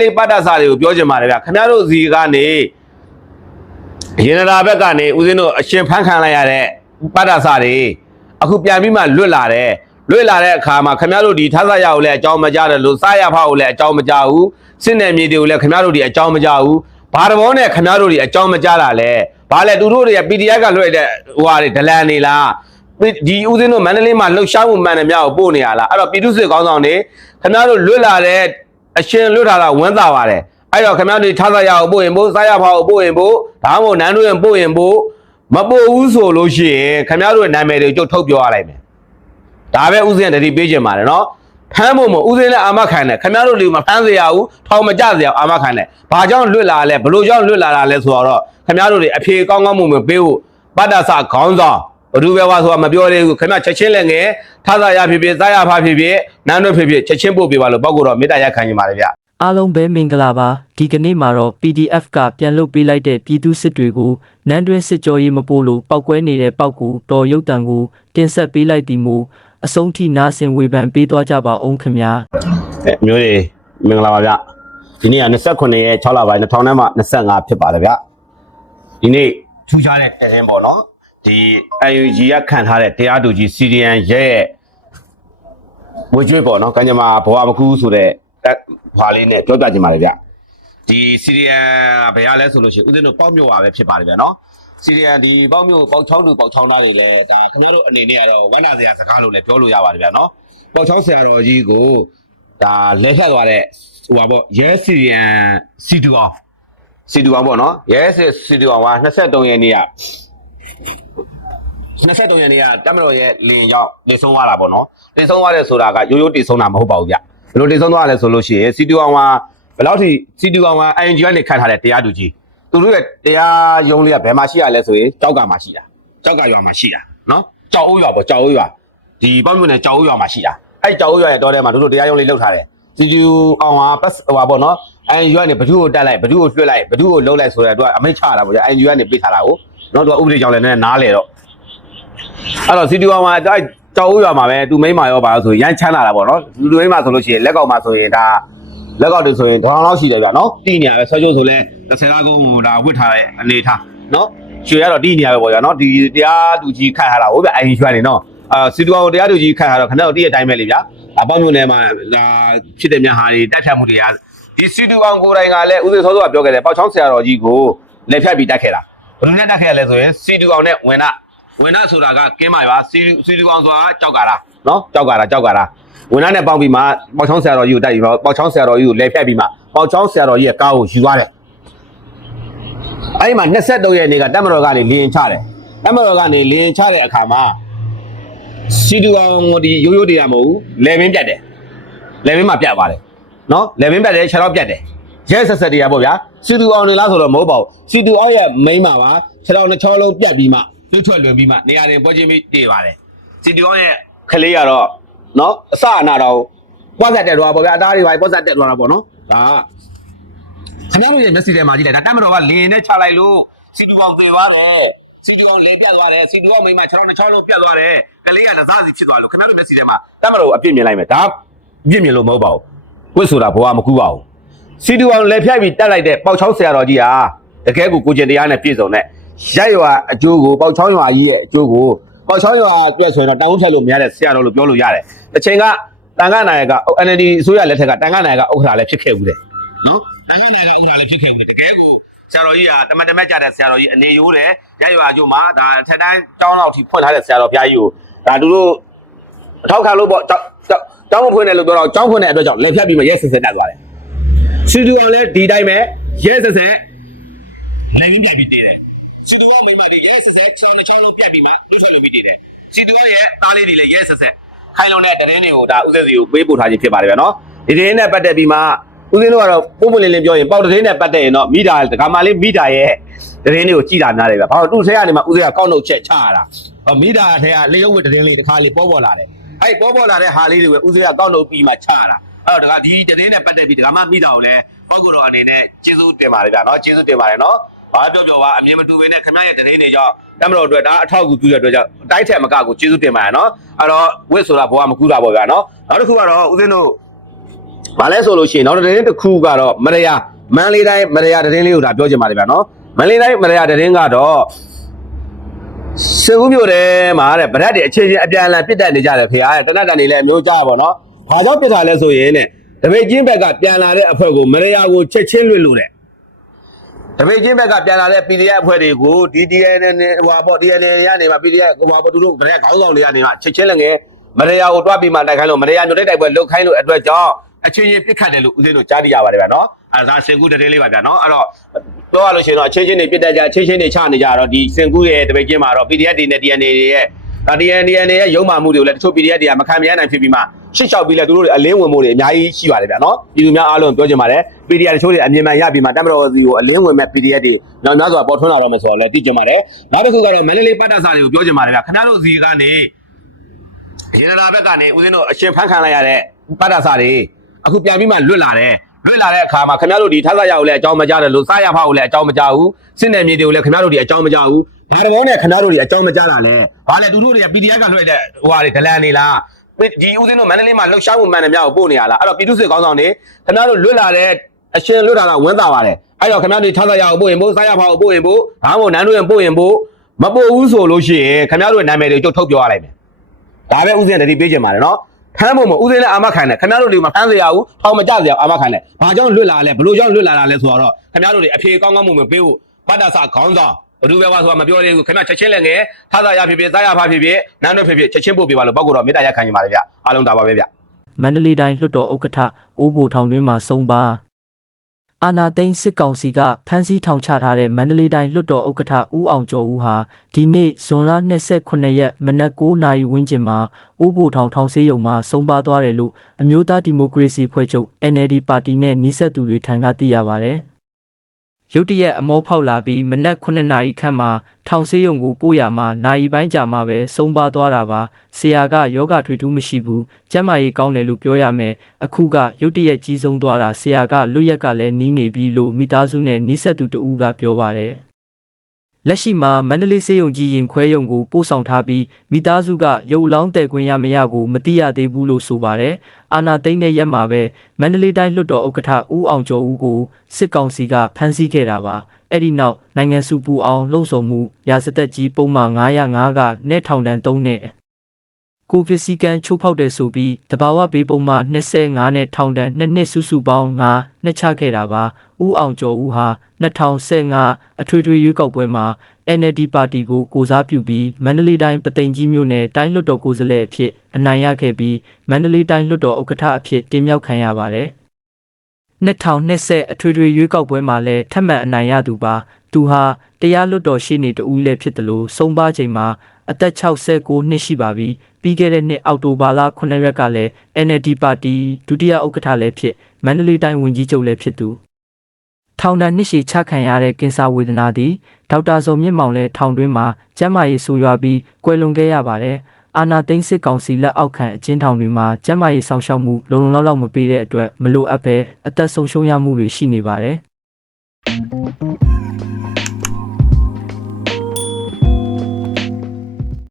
လေးပတ္တစာတွေကိုပြောချင်ပါတယ်ဗျခင်ဗျားတို့စီကနေရေနရာဘက်ကနေဦးဇင်းတို့အရှင်ဖန်းခံလိုက်ရတဲ့ပတ္တစာတွေအခုပြန်ပြီးမှလွတ်လာတယ်လွတ်လာတဲ့အခါမှာခင်ဗျားတို့ဒီထဆရကိုလည်းအကြောင်းမကြားတယ်လို့စားရဖကိုလည်းအကြောင်းမကြားဘူးစစ်နယ်မြေတွေကိုလည်းခင်ဗျားတို့ဒီအကြောင်းမကြားဘူးဘာတဘောနဲ့ခင်ဗျားတို့ဒီအကြောင်းမကြားတာလဲဘာလဲသူတို့တွေက PDF ကလွှဲတဲ့ဟိုဟာတွေဒလန်နေလားဒီဦးစင်းတို့မန္တလေးမှာလှုပ်ရှားမှုမှန်တယ်များကိုပို့နေရလားအဲ့တော့ပြည်သူစစ်ကောင်းဆောင်တွေခင်ဗျားတို့လွတ်လာတဲ့ အရှင်လွတ်လာတာဝမ်းသာပါတယ်အဲ့တော့ခင်ဗျားတို့ထားစားရအောင်ပို့ရင်ပို့စားရဖောက်ပို့ရင်ပို့ဒါမှမဟုတ်နန်းတို့ရင်ပို့ရင်ပို့မပို့ဘူးဆိုလို့ရှိရင်ခင်ဗျားတို့ရဲ့နာမည်တွေကိုကျုပ်ထုတ်ပြောရလိုက်မယ်ဒါပဲဦးစင်းကတတိပေးချင်ပါတယ်နော်ဖမ်းဖို့မဦးစင်းလည်းအာမခံတယ်ခင်ဗျားတို့လူမဖမ်းစေရဘူးထောင်မကြစေရအောင်အာမခံတယ်ဘာကြောင့်လွတ်လာလဲဘလို့ကြောင့်လွတ်လာတာလဲဆိုတော့ခင်ဗျားတို့တွေအဖြေကောင်းကောင်းမွန်မွန်ပေးဖို့ပတ္တဆခေါင်းဆောင် ဘဒုပဲဝါဆိုတာမပြောသေးဘူးခင်ဗျချက်ချင်းလည်းငယ်ထသာရဖြစ်ဖြစ်စားရဖဖြစ်ဖြစ်နန်းတို့ဖြစ်ဖြစ်ချက်ချင်းပို့ပေးပါလို့ပောက်ကတော့မေတ္တာရက်ခံနေပါတယ်ဗျအားလုံးပဲမင်္ဂလာပါဒီကနေ့မှာတော့ PDF ကပြန်လုတ်ပေးလိုက်တဲ့ပြည်သူစစ်တွေကိုနန်းတွင်းစစ်ကြောရေးမပို့လို့ပောက်ကွဲနေတဲ့ပောက်ကူတော်ရုပ်တံကိုတင်ဆက်ပေးလိုက်သည်မူအဆုံးထိနာဆင်ဝေဖန်ပေးသွားကြပါအောင်ခင်ဗျာအဲမျိုးတွေမင်္ဂလာပါဗျဒီနေ့က29ရက်6လပိုင်း2000နဲ့မှ25ဖြစ်ပါတယ်ဗျဒီနေ့ထူးခြားတဲ့တရင်ပေါ့နော် ဒီ UNG ကခံထားတဲ့တရားသူကြီး CDN ရဲ့ဝေကျွေးပေါ့နော်ကံကြမ္မာဘဝမကူဆိုတဲ့တက်ဖွာလေးနဲ့ပြောပြချင်ပါတယ်ဗျဒီ CDN ဘယ်ရလဲဆိုလို့ရှိရင်ဦးဇင်းတို့ပေါ့မြို့ပါပဲဖြစ်ပါတယ်ဗျနော်စီရီယန်ဒီပေါ့မြို့ပေါ့ချောင်းသူပေါ့ချောင်းသားတွေလည်းဒါခင်ဗျားတို့အနေနဲ့ကတော့ဝမ်းနာစရာစကားလို့လည်းပြောလို့ရပါတယ်ဗျာနော်ပေါ့ချောင်းဆရာတော်ကြီးကိုဒါလဲဖြတ်သွားတဲ့ဟိုပါပေါ့ရဲစီရီယန်စီတူအောင်စီတူအောင်ပေါ့နော်ရဲစီတူအောင်က23ရက်နေ့က 23ရက်နေ့ကတမတော်ရဲ့လင်ရောက်နေဆုံးသွားတာပေါ့နော်နေဆုံးသွားတယ်ဆိုတာကရိုးရိုးတည်ဆုံးတာမဟုတ်ပါဘူးဗျဘယ်လိုတည်ဆုံးသွားလဲဆိုလို့ရှိရင်စီတူအောင်ကဘယ်လောက်ထိစီတူအောင်က ING ကနေခတ်ထားတဲ့တရားသူကြီးသူတို့ရဲ့တရားရုံးလေးကဘယ်မှာရှိရလဲဆိုရင်ကြောက်ကမှာရှိတာကြောက်ကရွာမှာရှိတာနော်ကြောက်အိုးရွာပေါ့ကြောက်အိုးရွာဒီပေါ့မြို့နယ်ကြောက်အိုးရွာမှာရှိတာအဲ့ကြောက်အိုးရွာရဲ့တောထဲမှာတို့တို့တရားရုံးလေးလုပ်ထားတယ်စီကျူအောင်ဟာပတ်ဟိုပါပေါ့နော်အန်ယူကနေဘဒုကိုတက်လိုက်ဘဒုကိုလွှတ်လိုက်ဘဒုကိုလှုပ်လိုက်ဆိုတော့သူကအမိတ်ချတာပေါ့ကြာအန်ယူကနေပေးထားတာကို နော်သူကဥပဒေကြောင့်လည်းနည်းနည်းနားလေတော့အဲ့တော့စီကျူအောင်ဟာအဲ့ကြောက်အိုးရွာမှာပဲသူမိန်းမရောပါလို့ဆိုရမ်းချမ်းလာတာပေါ့နော်လူမိန်းမဆိုလို့ရှိရင်လက်ကောက်မှာဆိုရင်ဒါလက်ကောက်တွေဆိုရင်ဒေါအောင်လောက်ရှိတယ်ဗျနော်တီးနေရပဲဆောကျိုးဆိုလဲ30လာကုန်းဟိုဒါဝစ်ထားတဲ့အနေထားနော်ရွှေရတော့တီးနေရပဲပေါ့ဗျာနော်ဒီတရားသူကြီးခတ်ထားတာဟုတ်ဗျအရင်ရွှေနေနော်အာစီတူအောင်တရားသူကြီးခတ်ထားတော့ခဏတော့တီးရတိုင်းပဲလေဗျာအပေါင်းမျိုးနယ်မှာဒါဖြစ်တဲ့များဟာတွေတက်ဖြတ်မှုတွေကဒီစီတူအောင်ကိုယ်တိုင်ကလည်းဦးစေစောစောကပြောခဲ့တယ်ပေါချောင်းဆရာတော်ကြီးကိုလက်ဖြတ်ပြီးတက်ခဲ့တာ ဘယ်လိုနဲ့တက်ခဲ့ရလဲဆိုရင်စီတူအောင်နဲ့ဝင်နာဝင်နာဆိုတာကကင်းပါရွာစီစီတူအောင်ဆိုတာကြောက်ကာတာနော်ကြောက်ကာတာကြောက်ကာတာဝန်ထမ်းနဲ့ပေါင်းပြီးမှပေါက်ချောင်းဆရာတော်ကြီးကိုတိုက်ပြီးမှပေါက်ချောင်းဆရာတော်ကြီးကိုလဲဖြတ်ပြီးမှပေါက်ချောင်းဆရာတော်ကြီးရဲ့ကားကိုယူသွားတယ်အဲ့ဒီမှာ23ရက်နေ့ကတက်မတော်ကနေလင်းချတယ်တက်မတော်ကနေလင်းချတဲ့အခါမှာစီတူအောင်ဒီရိုးရိုးတရားမဟုတ်ဘူးလေဘင်းပြတ်တယ်လေဘင်းမှာပြတ်သွားတယ်နော်လေဘင်းပြတ်တယ်ခြေတော့ပြတ်တယ် ရဲဆက်ဆက်တရားပေါ့ဗျာစီတူအောင်နေလားဆိုတော့မဟုတ်ပါဘူးစီတူအောင်ရဲ့မိန်းမပါခြေတော့နှစ်ချောလုံးပြတ်ပြီးမှလွတ်ထွက်လွင်ပြီးမှနေရာတွေပွဲချင်းပြီးတည်ပါတယ်စီတူအောင်ရဲ့ခလေးကတော့နော်အစအနာတော့ပွားဆက်တက်သွားပေါ့ဗျာအသားတွေပါပွားဆက်တက်သွားတာပေါ့နော်ဒါကခင်ဗျားတို့ရဲ့ message ထဲမှာကြည့်လိုက်ဒါတက်မတော်ကလင်းနဲ့ချလိုက်လို့စီတူအောင်သေသွားတယ်စီတူအောင်လေပြတ်သွားတယ်စီတူအောင်မိမ6လုံး6လုံးပြတ်သွားတယ်ကလေးကလက်စားစီဖြစ်သွားလို့ခင်ဗျားတို့ message ထဲမှာတက်မတော်အပြစ်မြင်လိုက်မယ်ဒါအပြစ်မြင်လို့မဟုတ်ပါဘူးဝစ်ဆိုတာဘဝမကူပါဘူး စီတူအောင်လေဖြတ်ပြီးတက်လိုက်တဲ့ပေါက်ချောင်းဆရာတော်ကြီးဟာတကယ်ကိုကိုကျင်တရားနဲ့ပြည့်စုံတဲ့ရိုက်ရွာအကျိုးကိုပေါက်ချောင်းရွာကြီးရဲ့အကျိုးကိုပေါက်ချောင်းရွာပြည့်ဆိုရင်တော့တောင်းဖြတ်လို့မရတဲ့ဆရာတော်လို့ပြောလို့ရတယ်တစ်ချိန်ကတန်ခါနာယက NLD အစိုးရလက်ထက်ကတန်ခါနာယကဥက္ကဋ္ဌလည်းဖြစ်ခဲ့ဘူးတဲ့နော်တန်ခါနာကဥဒါလည်းဖြစ်ခဲ့ဦးတယ်တကယ်ကိုဆရာတော်ကြီးကတမန်တမက်ကြတဲ့ဆရာတော်ကြီးအနေရိုးတယ်ရရွာကျိုးမှာဒါထက်တန်းကျောင်းလောက်ထိဖွင့်ထားတဲ့ဆရာတော်ဘုရားကြီးကိုဒါသူတို့အထောက်ခံလို့ပေါ့ကျောင်းကျောင်းမဖွင့်တယ်လို့ပြောတော့ကျောင်းဖွင့်တဲ့အတွက်ကြောင့်လက်ဖြတ်ပြီးမှရဲစစ်စစ်တက်သွားတယ် စီတူအောင်လည်းဒီတိုင်းပဲရဲစစ်စစ်နိုင်ရင်းပြပြီးတည်တယ်စီတူအောင်မိမတွေရဲစစ်စစ်ချောင်းနဲ့ချောင်းလုံးပြတ်ပြီးမှလွတ်ထွက်လို့ပြီးတည်တယ်စီတူအောင်ရဲ့သားလေးတွေလည်းရဲစစ်စစ်ခိုင်လုံတဲ့တရင်တွေကိုဒါဥစ္စာစီကိုပေးပို့ထားခြင်းဖြစ်ပါတယ်ဗျာနော်ဒီတရင်နဲ့ပတ်သက်ပြီးမှဦးစင်းတို့ကတော့ပုံပွင့်လင်းလင်းပြောရင်ပေါက်တရင်နဲ့ပတ်သက်ရင်တော့မိတာဒကာမလေးမိတာရဲ့တရင်တွေကိုကြည်တာများတယ်ဗျ။ဘာလို့သူ့ထဲကနေမှဦးစင်းကကောက်နှုတ်ချက်ချရတာ။ဟောမိတာထဲကလေရုပ်ဝတ်တရင်လေးတစ်ခါလေးပေါ်ပေါ်လာတယ်။အဲ့ပေါ်ပေါ်လာတဲ့ဟာလေးတွေပဲဦးစင်းကကောက်နှုတ်ပြီးမှချရတာ။ အဲ့တော့ဒကာဒီတရင်နဲ့ပတ်သက်ပြီးဒကာမမိတာကိုလည်းပောက်ကတော့အနေနဲ့ကျေးဇူးတင်ပါတယ်ဗျာနော်ကျေးဇူးတင်ပါတယ်နော်။ဘာပြောပြောပါအမြင်မတူဘဲနဲ့ခင်ဗျားရဲ့တရင်တွေကြောင့်တမတော်အတွက်ဒါအထောက်အကူပြုတဲ့အတွက်ကြောင့်အတိုက်ထက်မကကိုကျေးဇူးတင်ပါတယ်နော်။အဲ့တော့ဝစ်ဆိုတာဘဝမကူတာပေါ့ဗျာနော်။နောက်တစ်ခုကတော့ဦးစင်းတို့။ဘာလဲဆိုလို့ရှိရင်နောက်တစ်တင်းတစ်ခုကတော့မရယာမန်လေးတိုင်းမရယာတင်းလေးကိုဒါပြောချင်ပါတယ်ဗျာနော်။မန်လေးတိုင်းမရယာတင်းကတော့စေကူးမျိုးတယ်မှာတဲ့ဗရက်တွေအခြေချင်းအပြန်အလှန်ပြစ်တက်နေကြတယ်ခင်ဗျာတဲ့တနတ်တန်နေလည်းမျိုးကြပါတော့နော်။ ဘာကြောင့်ပြစ်တာလဲဆိုရင်တဲ့တပိတ်ချင်းဘက်ကပြန်လာတဲ့အဖွဲ့ကိုမရယာကိုချက်ချင်းလွတ်လို့တဲ့တပိတ်ချင်းဘက်ကပြန်လာတဲ့ PDF အဖွဲ့တွေကို DDN နဲ့ဟိုပါပေါ့ DN တွေကနေမှ PDF ဟိုပါပေါ့သူတို့ဗရက်ခေါင်းဆောင်တွေကနေမှချက်ချင်းလည်းငယ်မရယာကိုတွားပြီးမှတိုက်ခိုင်းလို့မရယာမျိုးတိုက်တိုက်ပွဲလုတ်ခိုင်းလို့အတွက်ကြောင့်အချင်းချင်းပြစ်ခတ်တယ်လို့ဦးဇင်းတို့ကြားသိရပါတယ်ဗျာနော်အဲဒါစင်ကူတည်းလေးပါဗျာနော်အဲ့တော့ပြောရလို့ရှိရင်တော့အချင်းချင်းတွေပြစ်တတ်ကြအချင်းချင်းတွေချနေကြတော့ဒီစင်ကူရဲ့တပိတ်ချင်းမှာတော့ PDF တွေနဲ့ DN တွေရဲ့ဒါ DN DN ရဲ့ရုံမာမှုတွေကိုလည်းတချို့ PDF တွေကမခံမရနိုင်ဖြစ်ပြီးမှ ရှစ်လျှောက်ပြီးလဲသူတို့တွေအလင်းဝင်မှုတွေအများကြီးရှိပါတယ်ဗျာနော်ပြည်သူများအားလုံးပြောချင်ပါတယ် PDF တချို့တွေအမြင်မှန်ရပြီးမှတမတော်စီကိုအလင်းဝင်မဲ့ PDF တွေနောက်နောက်ဆိုပေါ်ထွန်းလာတော့မယ်ဆိုတော့လည်းသိကြပါတယ်နောက်တစ်ခုကတော့မန္တလေးပတ်သက်စာတွေကိုပြောချင်ပါတယ်ဗျာခင်ဗျားတို့စီကနေရေနရာဘက်ကနေဦးဇင်းတို့အရှင်ဖန်ခံလိုက်ရတဲ့ပတ်သက်စာတွေအခုပြန်ပြီးမှလွတ်လာတယ်လွတ်လာတဲ့အခါမှာခင်ဗျားတို့ဒီထပ်ဆရကိုလည်းအကြောင်းမကြားတယ်လို့စားရဖားကိုလည်းအကြောင်းမကြားဘူးစစ်နယ်မြေတွေကိုလည်းခင်ဗျားတို့ဒီအကြောင်းမကြားဘူးဘာတဘောနဲ့ခင်ဗျားတို့ဒီအကြောင်းမကြားတာလဲဘာလဲသူတို့တွေက PDF ကလွှဲတဲ့ဟိုဟာတွေဒလန်နေလား ဒီဦးဇင်းတို့မန္တလေးမှာလှုပ်ရှားမှုမှန်တယ်များကိုပို့နေရလားအဲ့တော့ပြည်သူ့စစ်ကောင်းဆောင်တွေခင်ဗျားတို့လွတ်လာတဲ့အရှင်လွတ်လာတာဝန်းသာပါတယ်အဲ့တော့ခင်ဗျားတို့ထပ်ဆရကိုပို့ရင်ပို့စားရဖားကိုပို့ရင်ပို့ဒါမှမဟုတ်နန်းတို့ရင်ပို့ရင်ပို့မပို့ဘူးဆိုလို့ရှိရင်ခင်ဗျားတို့ရဲ့နာမည်တွေကျုပ်ထုတ်ပြောရလိုက်မယ်ဒါပဲဥစဉ်တတိပေးကြပါတယ်နော်ဖမ်းဖို့မဥစဉ်လည်းအာမခံတယ်ခင်ဗျားတို့တွေမဖမ်းစရာဘူးထောင်မကြစရာအာမခံတယ်ဘာကြောင့်လွတ်လာလဲဘလို့ကြောင့်လွတ်လာတာလဲဆိုတော့ခင်ဗျားတို့တွေအဖြေကောင်းကောင်းမှုမပေးဘူးပတ်တဆခေါင်းဆောင်ဘယ် သူပဲပါဆိုတာမပြောသေးဘူးခင်ဗျာချက်ချင်းလည်းငယ်ထားသာရဖြစ်ဖြစ်စားရဖဖြစ်ဖြစ်နန်းတို့ဖြစ်ဖြစ်ချက်ချင်းပို့ပေးပါလို့ပောက်ကတော့မေတ္တာရက်ခံနေပါတယ်ဗျအားလုံးဒါပါပဲဗျမန္တလေးတိုင်းလွှတ်တော်ဥက္ကဋ္ဌအိုးဘိုထောင်တွင်းမှာဆုံးပါအာနာသိန်းစစ်ကောင်စီကဖမ်းဆီးထောင်ချထားတဲ့မန္တလေးတိုင်းလွှတ်တော်ဥက္ကဋ္ဌဦးအောင်ကျော်ဦးဟာဒီနေ့ဇွန်လ29ရက်မနက်9:00နာရီဝန်းကျင်မှာအိုးဘိုထောင်ထောင်ဆေးရုံမှာဆုံးပါသွားတယ်လို့အမျိုးသားဒီမိုကရေစီဖွဲ့ချုပ် NLD ပါတီနဲ့နှိစက်သူတွေထံကသိရပါဗျ။ ရုတ်တရက်အမောဖောက်လာပြီးမနက်9နာရီခန့်မှာထောင်ဆေးရုံကိုပို့ရမှာနိုင်ပိုင်းကြာမှပဲဆုံးပါသွားတာပါဆရာကယောဂထွေထူးမရှိဘူးကျမ်းမာရေးကောင်းတယ်လို့ပြောရမယ်အခုကရုတ်တရက်ကြီးဆုံးသွားတာဆရာကလွတ်ရက်ကလည်းနီးနေပြီလို့မိသားစုနဲ့နှိဆက်သူတဦးကပြောပါတယ် လက်ရှိမှာမန္တလေးစေယုံကြီးရင်ခွဲယုံကိုပို့ဆောင်ထားပြီးမိသားစုကရုပ်လောင်းတဲ့ခွင့်ရမရကိုမတိရသေးဘူးလို့ဆိုပါတယ်။အာနာသိမ့်တဲ့ရက်မှာပဲမန္တလေးတိုင်းလွှတ်တော်ဥက္ကဋ္ဌဦးအောင်ကျော်ဦးကိုစစ်ကောင်စီကဖမ်းဆီးခဲ့တာပါ။အဲ့ဒီနောက်နိုင်ငံစုပူအောင်လှုံ့ဆော်မှုရာဇသက်ကြီးပုံမှန်905ကနဲ့ထောင်ဒဏ်3နှစ် ကိုဗစ်စီကန်ချိုးဖောက်တယ်ဆိုပြီးတဘာဝဘေးပုံမှ25နဲ့ထောင်ဒဏ်2နှစ်စုစုပေါင်း9နှစ်ချခဲ့တာပါ။ဦးအောင်ကျော်ဦးဟာ2015အထွေထွေရွေးကောက်ပွဲမှာ NLD ပါတီကိုကိုစားပြုပြီးမန္တလေးတိုင်းပသိမ်ကြီးမြို့နယ်တိုင်းလွှတ်တော်ကိုယ်စားလှယ်အဖြစ်အနိုင်ရခဲ့ပြီးမန္တလေးတိုင်းလွှတ်တော်ဥက္ကဋ္ဌအဖြစ်တင်မြှောက်ခံရပါတယ်။2020အထွေထွေရွေးကောက်ပွဲမှာလည်းထပ်မံအနိုင်ရသူပါ။ သူဟာတရားလွှတ်တော်ရှိနေတူဦးလည်းဖြစ်တယ်လို့ဆုံးပါချိန်မှာအသက်69နှစ်ရှိပါပြီ။ပြီးခဲ့တဲ့နှစ်အောက်တိုဘာလ9ရက်ကလည်း NLD ပါတီဒုတိယဥက္ကဋ္ဌလည်းဖြစ်မန္တလေးတိုင်းဝန်ကြီးချုပ်လည်းဖြစ်သူ။ထောင်ဒဏ်နှစ်ရှည်ချခံရတဲ့ကင်ဆာဝေဒနာသည်ဒေါက်တာဇော်မြင့်မောင်လည်းထောင်တွင်းမှာကျန်းမာရေးဆိုးရွားပြီးကွယ်လွန်ခဲ့ရပါတယ်။အာနာသိန်းစစ်ကောင်စီလက်အောက်ခံအကျဉ်းထောင်တွေမှာကျန်းမာရေးဆောင်ရှောက်မှုလုံလုံလောက်လောက်မပေးတဲ့အတွက်မလိုအပ်ပဲအသက်ဆုံးရှုံးရမှုတွေရှိနေပါတယ်။